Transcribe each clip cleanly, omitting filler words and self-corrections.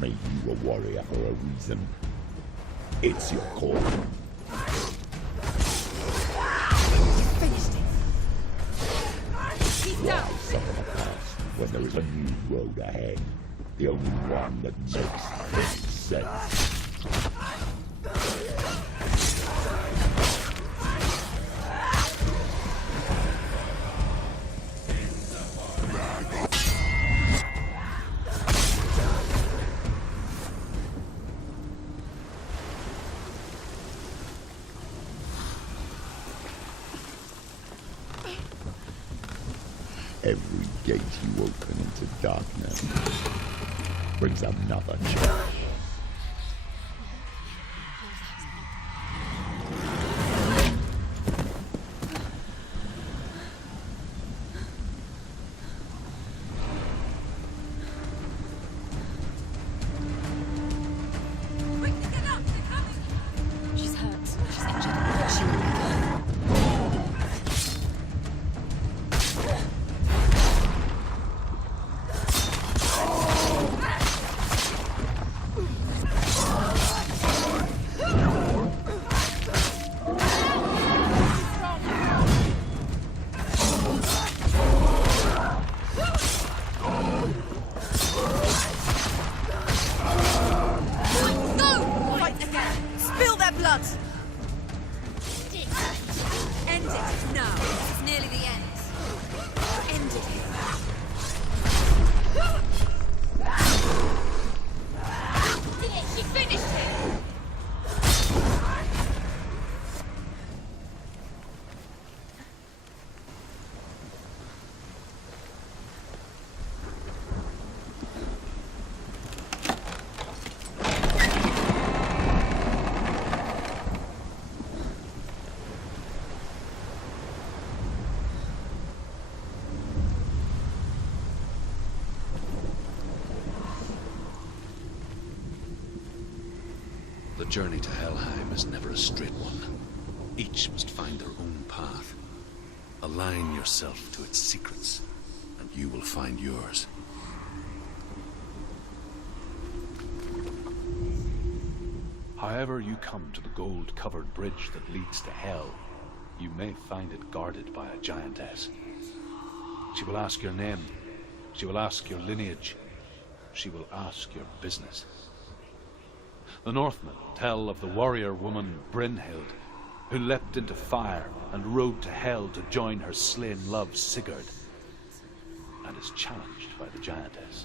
made you a warrior for a reason. It's your calling. Finished it. Keep Why down. suffer the past when there is a new road ahead? The only one that makes sense. Every gate you open into darkness brings another change. Quick, get up! They're coming! She's hurt. She's injured. She will be blood! End it! No, it's nearly the end. End it. She finished him! The journey to Helheim is never a straight one. Each must find their own path. Align yourself to its secrets, and you will find yours. However you come to the gold-covered bridge that leads to Hell, you may find it guarded by a giantess. She will ask your name. She will ask your lineage. She will ask your business. The Northmen tell of the warrior woman Brynhild, who leapt into fire and rode to Hell to join her slain love Sigurd, and is challenged by the giantess.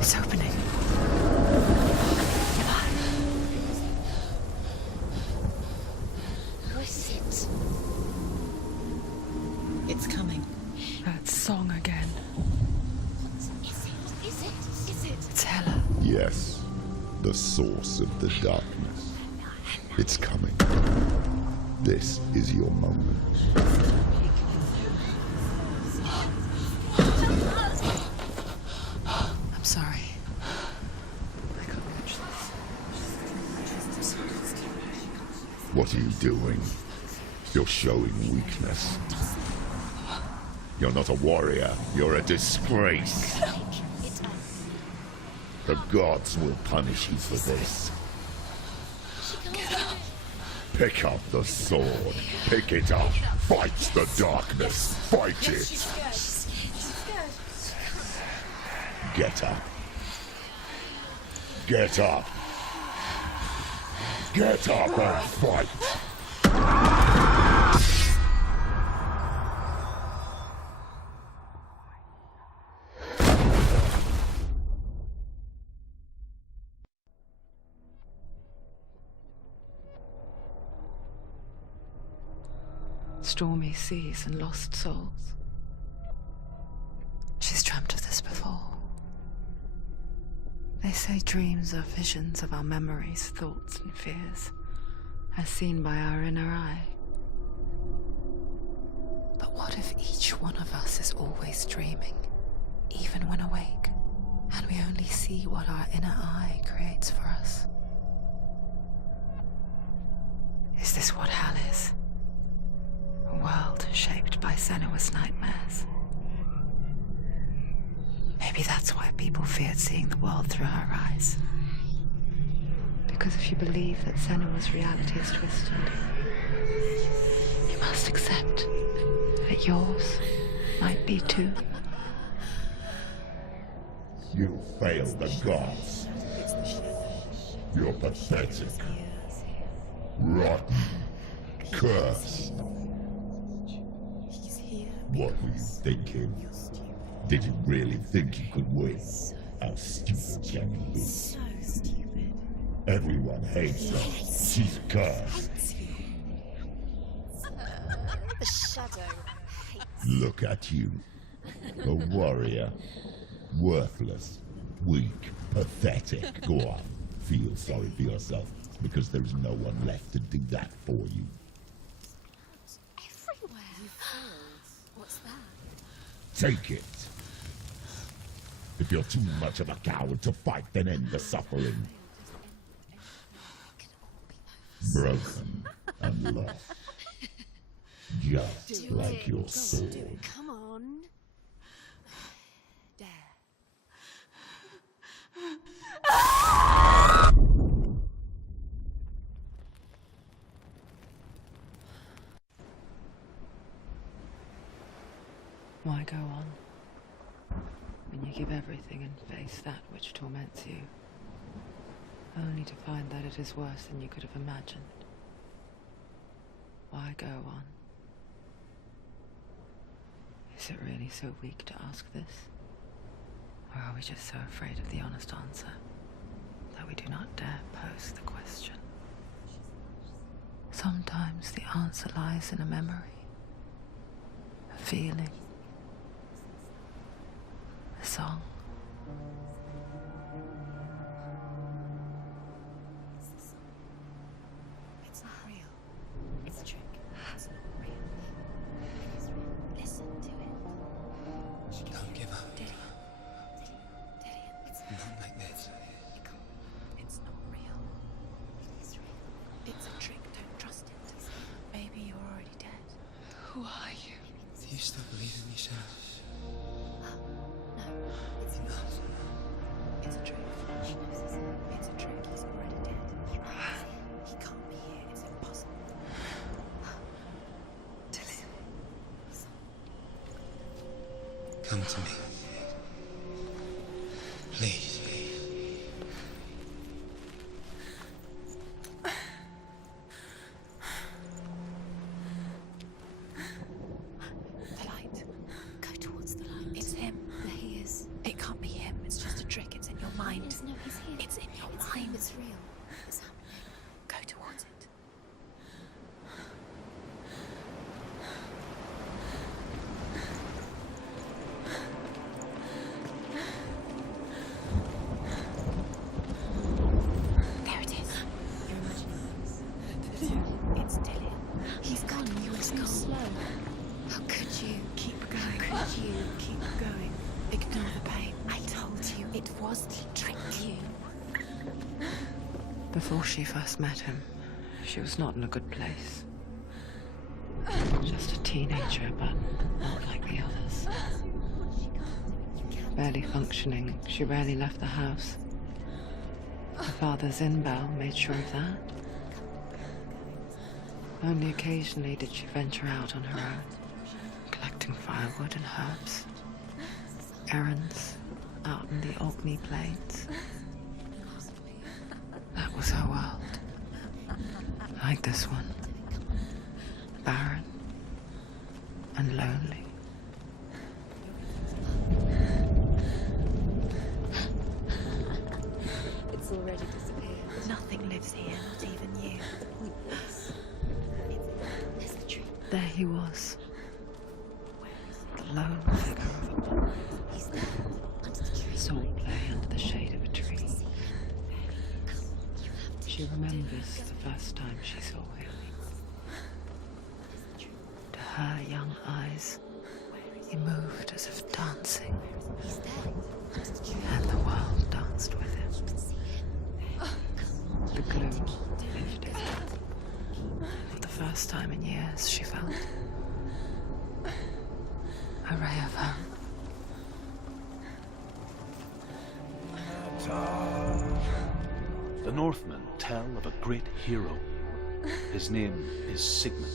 It's opening. Who is it? It's coming. That song again. Is it? It's Hela. Yes, the source of the darkness. It's coming. This is your moment. I'm sorry. What are you doing? You're showing weakness. You're not a warrior. You're a disgrace. The gods will punish you for this. Pick up the sword. Pick it up. Fight the darkness. Fight it. Get up. Get up! Get up and fight! Stormy seas and lost souls. She's dreamt of this before. They say dreams are visions of our memories, thoughts and fears, as seen by our inner eye. But what if each one of us is always dreaming, even when awake, and we only see what our inner eye creates for us? Is this what hell is? A world shaped by Senua's nightmares. Maybe that's why people feared seeing the world through her eyes. Because if you believe that Senua's reality is twisted, you must accept that yours might be too. You failed the gods. You're pathetic. Rotten. Cursed. What were you thinking? Did you really think you could win? How stupid can you be? So stupid. Everyone hates her. She's cursed. The shadow hates. Look at you. A warrior. Worthless. Weak. Pathetic. Go on. Feel sorry for yourself, because there is no one left to do that for you. Everywhere. You failed. What's that? Take it. If you're too much of a coward to fight, then end the suffering. Broken and lost. Just like your soul. Come on. Dare. Why go on when you give everything and face that which torments you, only to find that it is worse than you could have imagined? Why go on? Is it really so weak to ask this? Or are we just so afraid of the honest answer that we do not dare pose the question? Sometimes the answer lies in a memory, a feeling, a song. It's not real. It's a trick. It's not real. It's real. Listen to it. Don't give up. Dillian. It's Not like this. it can't. It's not real. It is real. It's a trick. Don't trust it. Maybe you're already dead. Who are you? Do you still believe in yourself? No, it's not. It's a trick. She knows it's a trick. He's already dead. He can't be here. It's impossible. Dillian. Come to me. Please. The light. Go towards the light. It's him. There he is. It can't be him. It's just a trick. It's in your mind. No, he's here. It's in your mind. It's real. It's happening. Go towards it. There it is. You're imagining this. It's Dillian. He's gone. You were so slow. How could you? Keep going. How could you keep going? Ignore the pain. I told you it was to trick you. Before she first met him, she was not in a good place. Just a teenager, but not like the others. Barely functioning, she rarely left the house. Her father's in-bell made sure of that. Only occasionally did she venture out on her own, collecting firewood and herbs. Errands out in the Orkney Plains. was her world. Like this one. Barren and lonely. It's already disappeared. Nothing lives here, not even you. It's the tree. There he was. The lone figure of a boy. He's there, under the tree. Salt lay under the shade of a tree. She remembers the first time she saw him. To her young eyes, he moved as if dancing, He's there, under the tree. and the world danced with him. The gloom lifted. For the first time in years, she felt a ray of hope. The Northmen tell of a great hero. His name is Sigmund.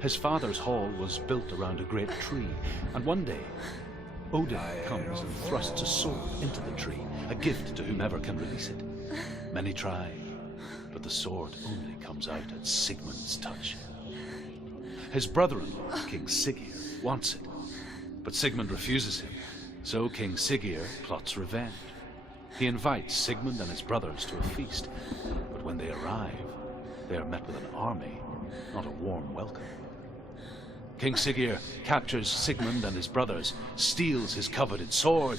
His father's hall was built around a great tree, and one day Odin comes and thrusts a sword into the tree, a gift to whomever can release it. Many try, but the sword only comes out at Sigmund's touch. His brother-in-law, King Siggeir, wants it, but Sigmund refuses him, so King Siggeir plots revenge. He invites Sigmund and his brothers to a feast, but when they arrive, they are met with an army, not a warm welcome. King Siggeir captures Sigmund and his brothers, steals his coveted sword,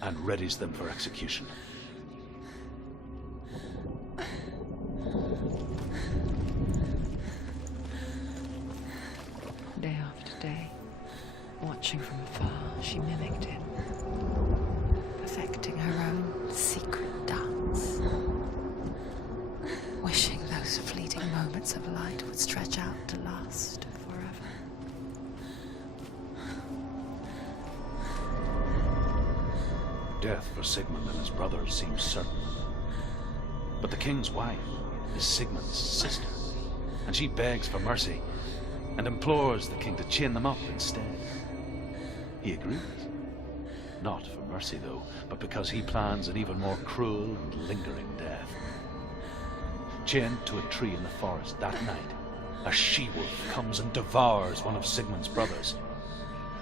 and readies them for execution. Day after day, watching from afar, she mimicked him, perfecting her own secret dance, wishing those fleeting moments of light would stretch out to last forever. Death for Sigmund and his brothers seems certain. But the king's wife is Sigmund's sister, and she begs for mercy and implores the king to chain them up instead. He agrees. Not for mercy, though, but because he plans an even more cruel and lingering death. Chained to a tree in the forest that night, a she-wolf comes and devours one of Sigmund's brothers.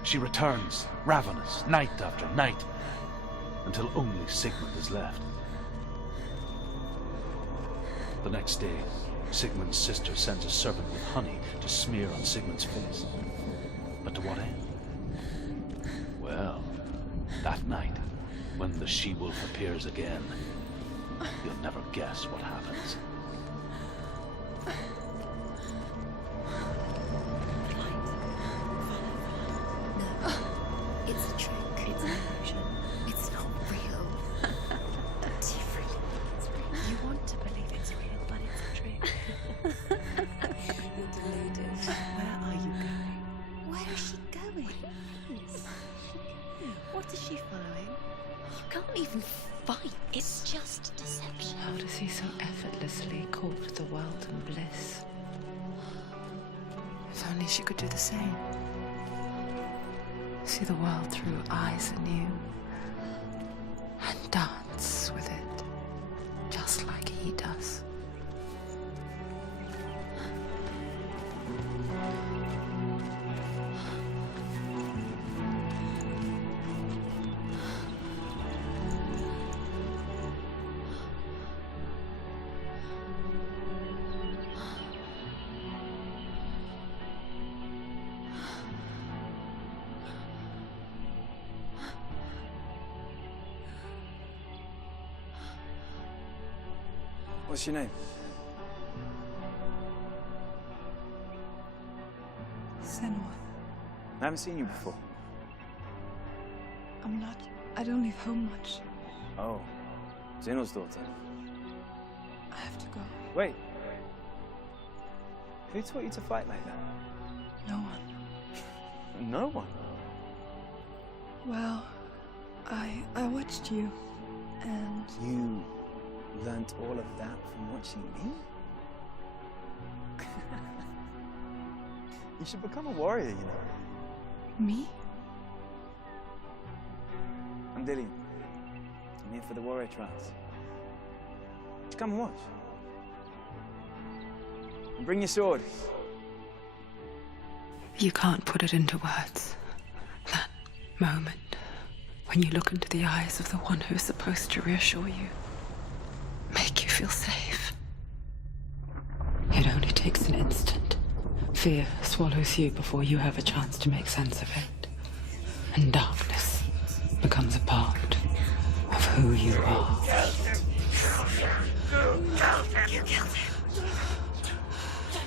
She returns, ravenous, night after night, until only Sigmund is left. The next day, Sigmund's sister sends a servant with honey to smear on Sigmund's face. But to what end? Well, that night, when the she-wolf appears again, you'll never guess what happens. No, it's a trick. It's an illusion. It's not real. Different. You want to believe it's real, but it's a trick. You're deluded. Where are you going? Where is she going? What is she following? You can't even fight. It's just deception. How does he so effortlessly court the world and bliss? If only she could do the same. See the world through eyes anew and dance with it, just like he does. What's your name? Senua. I haven't seen you before. I'm not. I don't leave home much. Oh, Zeno's daughter. I have to go. Wait. Who taught you to fight like that? No one. No one. Well, I watched you, and You learnt all of that from watching me? You should become a warrior, you know. me? I'm Dillian. I'm here for the warrior trials. come and watch. And bring your sword. You can't put it into words. That moment when you look into the eyes of the one who is supposed to reassure you, make you feel safe. It only takes an instant. Fear swallows you before you have a chance to make sense of it. And darkness becomes a part of who you are.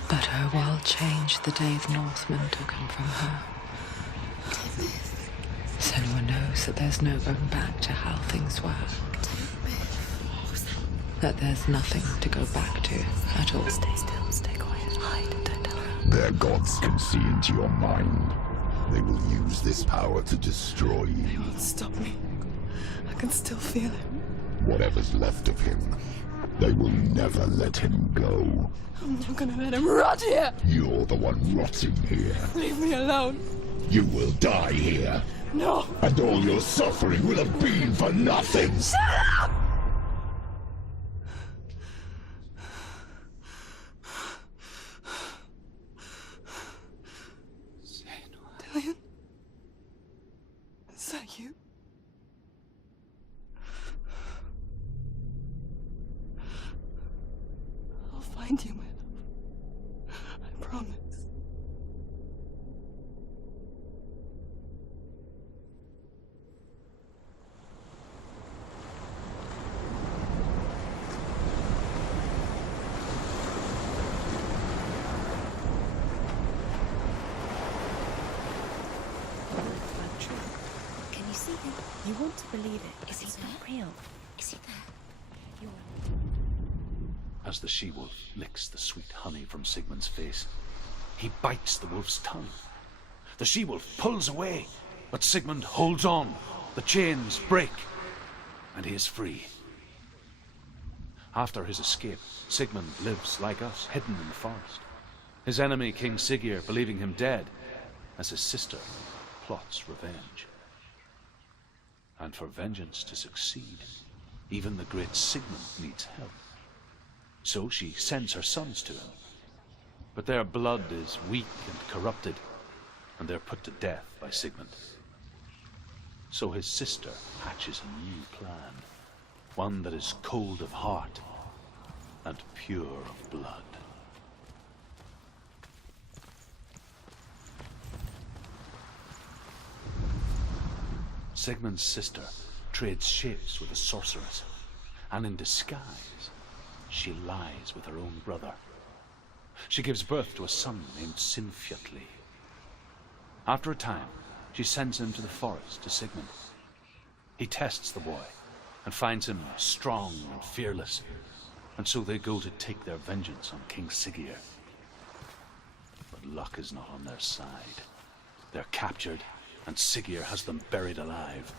But her world changed the day the Northmen took him from her. Senua knows that there's no going back to how things were. That there's nothing to go back to at all. Stay still, stay quiet, hide, don't tell her. Their gods can see into your mind. They will use this power to destroy you. They won't stop me. I can still feel him. Whatever's left of him, they will never let him go. I'm not gonna let him rot here. You're the one rotting here. Leave me alone. You will die here. No. And all your suffering will have been for nothing. Shut up! Dillion? Is that you? I'll find you, my love. I promise. Can you see him? You want to believe it. Is he not real? Is he there? As the she-wolf licks the sweet honey from Sigmund's face, he bites the wolf's tongue. The she-wolf pulls away, but Sigmund holds on. The chains break, and he is free. After his escape, Sigmund lives like us, hidden in the forest. His enemy, King Siggeir, believing him dead, as his sister plots revenge. And for vengeance to succeed, even the great Sigmund needs help. So she sends her sons to him. But their blood is weak and corrupted, and they're put to death by Sigmund. So his sister hatches a new plan, one that is cold of heart and pure of blood. Sigmund's sister trades shapes with a sorceress, and in disguise, she lies with her own brother. She gives birth to a son named Sinfjotli. After a time, she sends him to the forest to Sigmund. He tests the boy and finds him strong and fearless, and so they go to take their vengeance on King Siggeir. But luck is not on their side. They're captured, and Siggeir has them buried alive.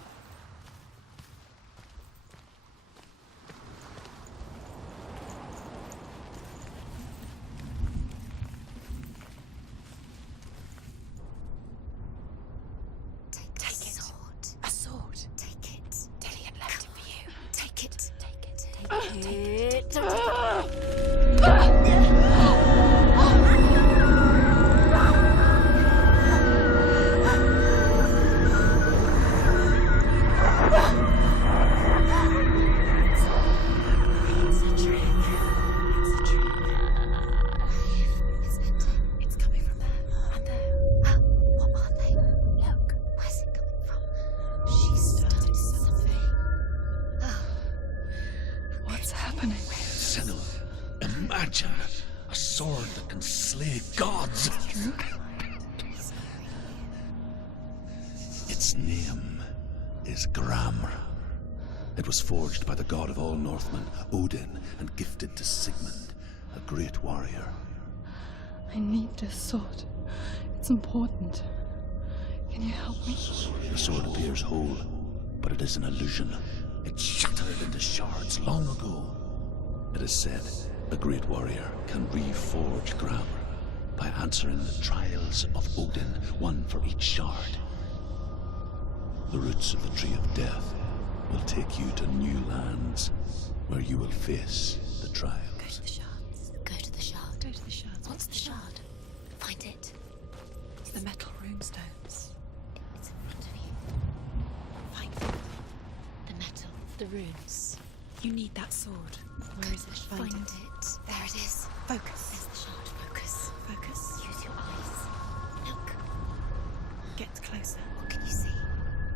Take a sword. A sword. Take it. Dillion left it for you. Take it. Take it. Take it. Don't take it. Senua, imagine a sword that can slay gods. Its name is Gramr. It was forged by the god of all Northmen, Odin, and gifted to Sigmund, a great warrior. I need this sword. It's important. Can you help me? The sword appears whole, but it is an illusion. It shattered into shards long ago. It is said a great warrior can reforge Gramr by answering the trials of Odin, one for each shard. The roots of the Tree of Death will take you to new lands, where you will face the Go trials. to the shards. Go to the shard. Go to the shards. What's the shard? Find it. It's the metal runestones. It's in front of you. Find it. The metal. The runes. You need that sword. Where is it? Find it. There it is. Focus. There's the shard. Focus. Focus. Use your eyes. Look. Get closer. What can you see?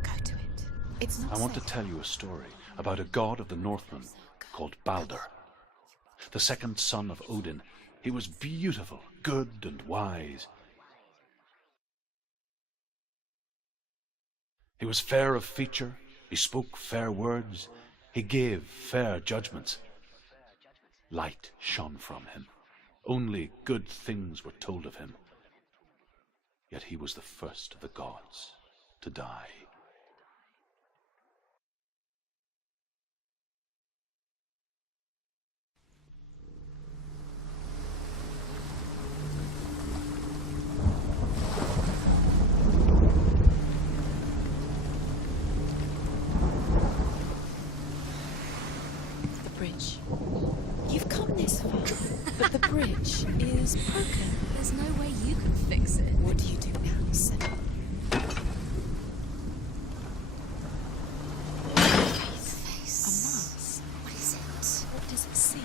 Go to it. It's not I want to safe. tell you a story about a god of the Northmen called Balder. The second son of Odin. He was beautiful, good, and wise. He was fair of feature, he spoke fair words, he gave fair judgments. Light shone from him. Only good things were told of him. Yet he was the first of the gods to die. The bridge. You've come this far, but the bridge is broken. There's no way you can fix it. What do you do now, Senua? Face. A mask. What is it? What does it see?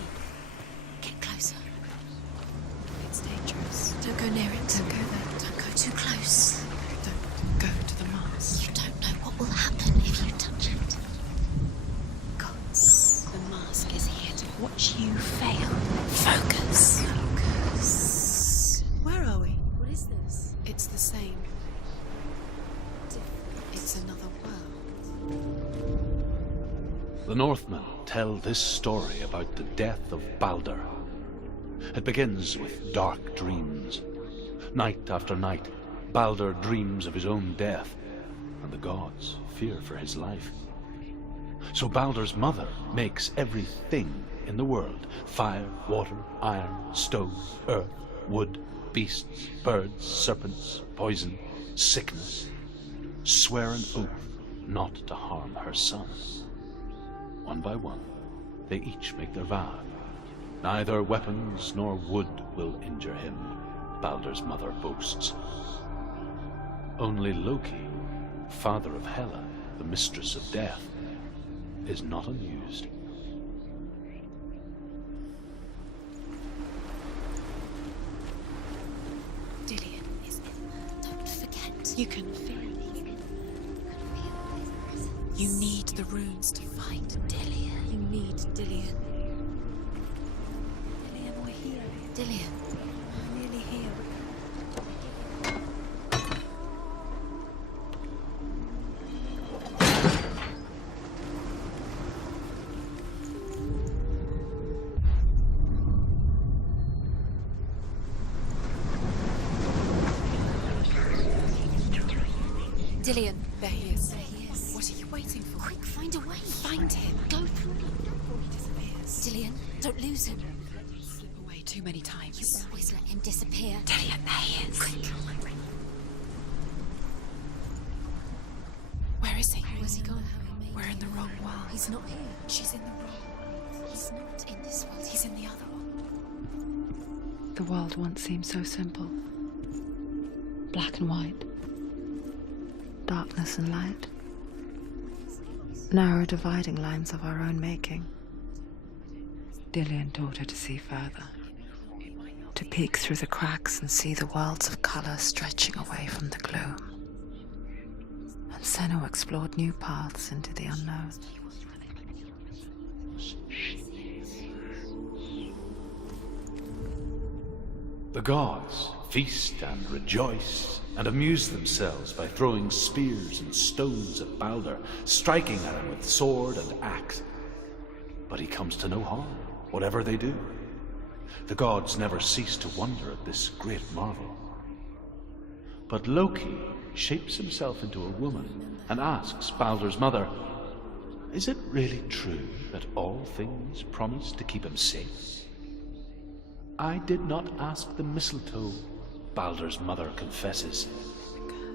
Get closer. It's dangerous. Don't go near it. Don't go there. Don't go too close. Don't go to the mask. You don't know what will happen if you touch it. Gods. The mask is here to watch you fail. Focus. Focus. Where are we? What is this? It's the same. It's another world. The Northmen tell this story about the death of Balder. It begins with dark dreams. Night after night, Balder dreams of his own death, and the gods fear for his life. So Balder's mother makes everything in the world: fire, water, iron, stone, earth, wood, beasts, birds, serpents, poison, sickness, swear an oath not to harm her son. One by one, they each make their vow. Neither weapons nor wood will injure him, Balder's mother boasts. Only Loki, father of Hela, the mistress of death, is not amused. Dillion is in. Don't forget. You can feel it. You need the runes to find Dillion. You need Dillion. Dillion, we're here. Dillion. We're nearly here. Dillion. There he is. There he is. What are you waiting for? Quick, find a way. Find him. Go through it. Before he disappears. Dillion, don't lose him. Slip away too many You times. always let him disappear. Dillion, there he is. Quick. Where is he? Where's he gone? We're in the wrong world. He's not here. She's in the wrong. He's not in this world. He's in the other one. The world once seemed so simple. Black and white. Darkness and light. Narrow dividing lines of our own making. Dillion taught her to see further. To peek through the cracks and see the worlds of colour stretching away from the gloom. And Senua explored new paths into the unknown. The gods feast and rejoice and amuse themselves by throwing spears and stones at Balder, striking at him with sword and axe. But he comes to no harm, whatever they do. The gods never cease to wonder at this great marvel. But Loki shapes himself into a woman and asks Balder's mother, "Is it really true that all things promise to keep him safe?" "I did not ask the mistletoe," Balder's mother confesses.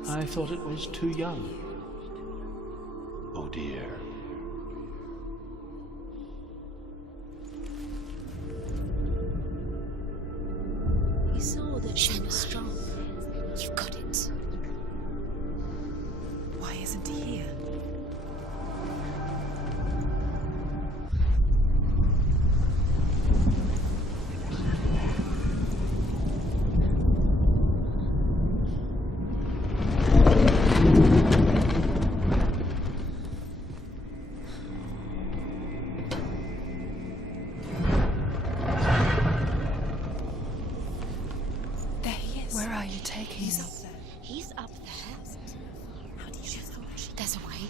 "I thought it was too young." Oh dear. Show strong. You've got it. Why isn't he here? There he is. Where are you taking He's me? up there. He's up there. How do you know? There's a way.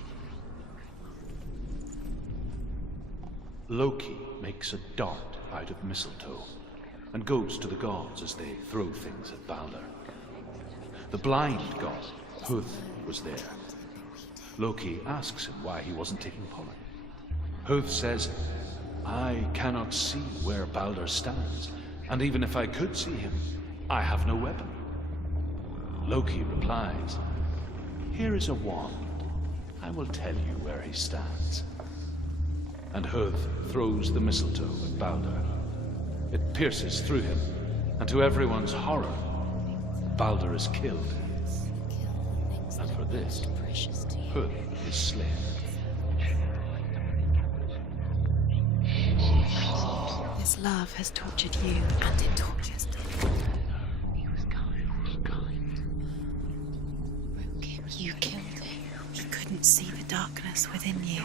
Loki makes a dart out of mistletoe and goes to the gods as they throw things at Balder. The blind god, Huth, was there. Loki asks him why he wasn't taking part. Huth says, I cannot see where Balder stands, and even if I could see him, I have no weapon. Loki replies, here is a wand. I will tell you where he stands. And Huth throws the mistletoe at Balder. It pierces through him, and to everyone's horror, Balder is killed. And for this, Huth is slain. This love has tortured you, and it tortures them. You killed him. He couldn't see the darkness within you.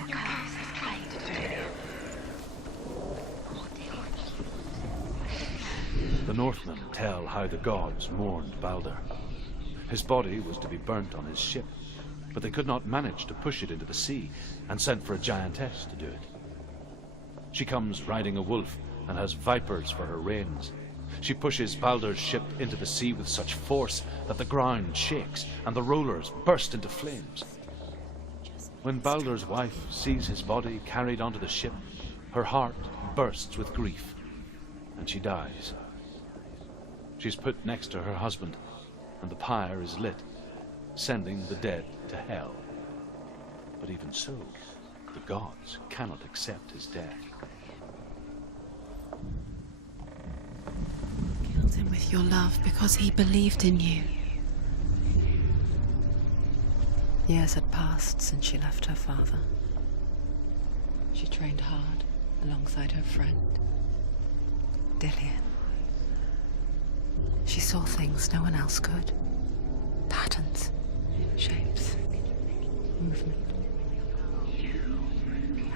The Northmen tell how the gods mourned Balder. His body was to be burnt on his ship, but they could not manage to push it into the sea, and sent for a giantess to do it. She comes riding a wolf and has vipers for her reins. She pushes Balder's ship into the sea with such force that the ground shakes and the rollers burst into flames. When Balder's wife sees his body carried onto the ship, her heart bursts with grief, and she dies. She's put next to her husband, and the pyre is lit, sending the dead to hell. But even so, the gods cannot accept his death. Killed him with your love because he believed in you. Years had passed since she left her father. She trained hard alongside her friend, Dillian. She saw things no one else could. Patterns, shapes, movement.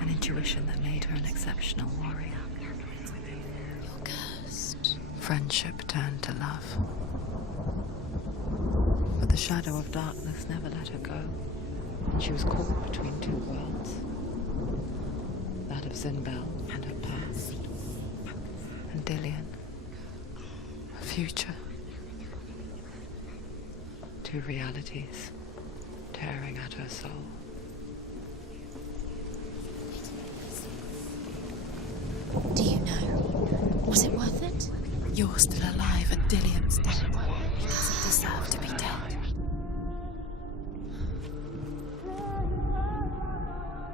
An intuition that made her an exceptional warrior. You're cursed. Friendship turned to love. But the shadow of darkness never let her go. She was caught between two worlds. That of Zinbel and her past. And Dillian, her future. Two realities tearing at her soul. Do you know? Was it worth it? You're still alive and Dillian's dead. He doesn't deserve to be dead.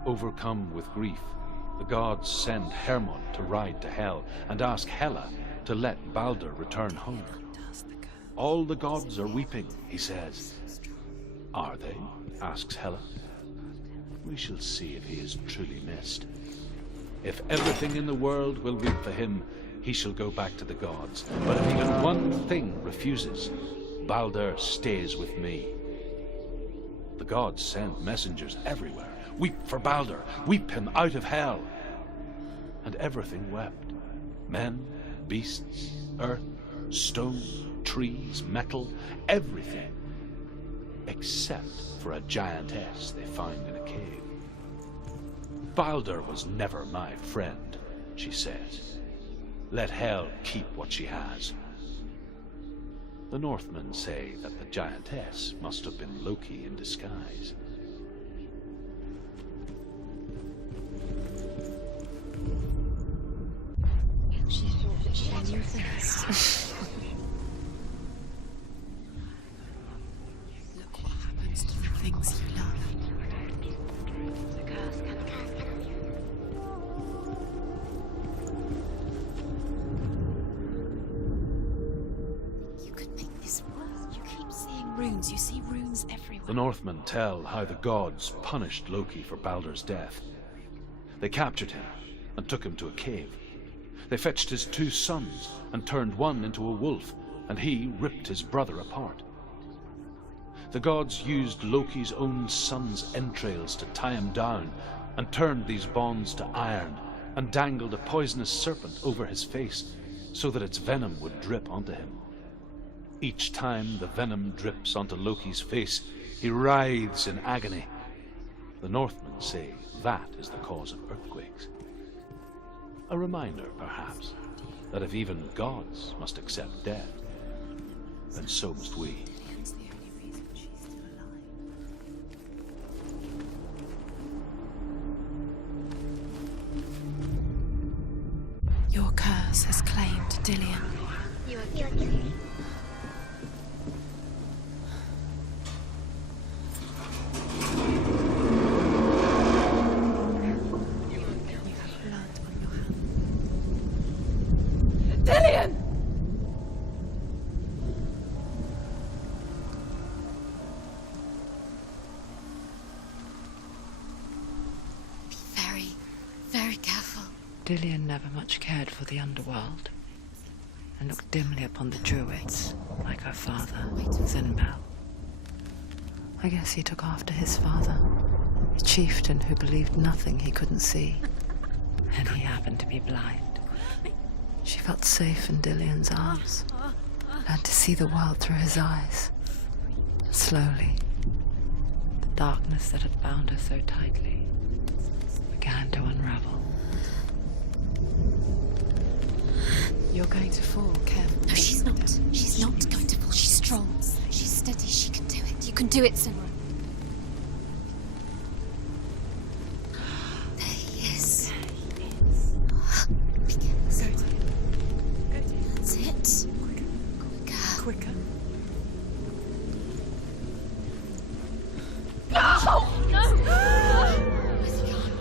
Overcome with grief, the gods send Hermod to ride to Hell and ask Hela to let Balder return home. All the gods are weeping, he says. Are they? Asks Hela. We shall see if he is truly missed. If everything in the world will weep for him, he shall go back to the gods. But if even one thing refuses, Balder stays with me. The gods send messengers everywhere. Weep for Balder, weep him out of hell. And everything wept. Men, beasts, earth, stone, trees, metal, everything. Except for a giantess they found in a cave. Balder was never my friend, she says. Let Hel keep what she has. The Northmen say that the giantess must have been Loki in disguise. She thought that she knew things. Look what happens to the things you love. You You could make this work. You keep seeing runes. You see runes everywhere. The Northmen tell how the gods punished Loki for Baldur's death. They captured him and took him to a cave. They fetched his 2 sons and turned one into a wolf, and he ripped his brother apart. The gods used Loki's own son's entrails to tie him down, and turned these bonds to iron, and dangled a poisonous serpent over his face, so that its venom would drip onto him. Each time the venom drips onto Loki's face, he writhes in agony. The Northmen say that is the cause of earthquakes. A reminder, perhaps, that if even gods must accept death, then so must we. Your curse has claimed Dillion. You are guilty. You have blood on your hand. Dillion! Be very, very careful. Dillion never much cared for the underworld, and looked dimly upon the druids, like her father, Zinbel. I guess he took after his father, a chieftain who believed nothing he couldn't see, and he happened to be blind. She felt safe in Dillion's arms, learned to see the world through his eyes. And slowly, the darkness that had bound her so tightly began to unravel. You're going to fall, Kem. No, she's not. She's not going to fall. She's strong. She's steady. She can do it. You can do it, Senua. There he is. Be careful, Senua. That's it. Quicker.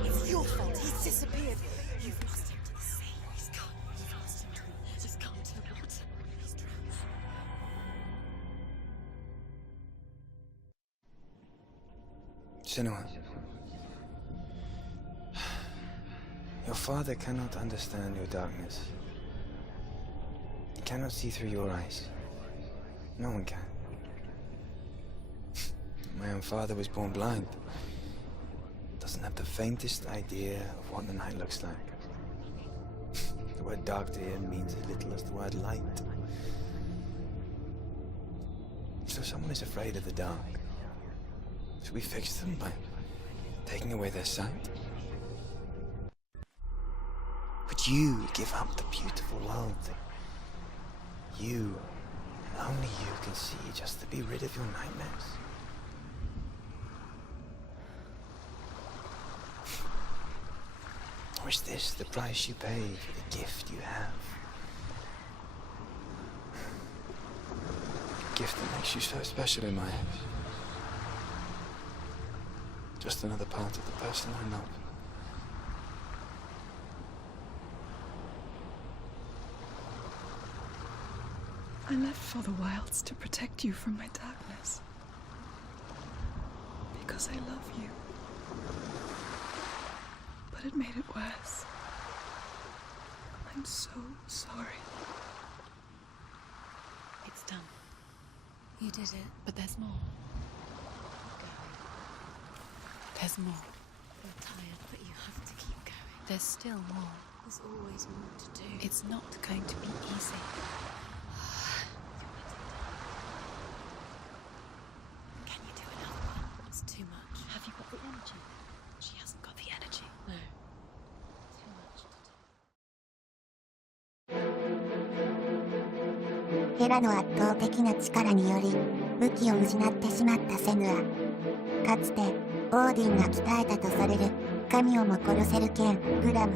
It's your fault. He's disappeared. You've lost him to the sea. He's gone. You've lost him to the... He's gone to the water. He's drowned. Senua, your father cannot understand your darkness. He cannot see through your eyes. No one can. My own father was born blind. Doesn't have the faintest idea of what the night looks like. The word dark to him means as little as the word light. So someone is afraid of the dark. Should we fix them by taking away their sight? Would you give up the beautiful world that you, and only you, can see just to be rid of your nightmares? Or is this the price you pay for the gift you have? A gift that makes you so special in my eyes. Just another part of the person I love. I left for the wilds to protect you from my darkness. Because I love you. But it made it worse. I'm so sorry. It's done. You did it. But there's more. There's more. You're tired, but you have to keep going. There's still more. There's always more to do. It's not going to be easy. Can you do another one? It's too much. Have you got the energy? She hasn't got the energy. No. Too much to do. ヘラの圧倒的な力により武器を失ってしまったセヌア。かつてオーディンが鍛えたとされる神をも殺せる剣グラム。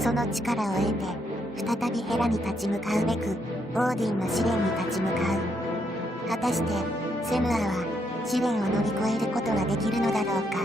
その力を得て再びヘラに立ち向かうべくオーディンの試練に立ち向かう。果たしてセヌアは試練を乗り越えることができるのだろうか。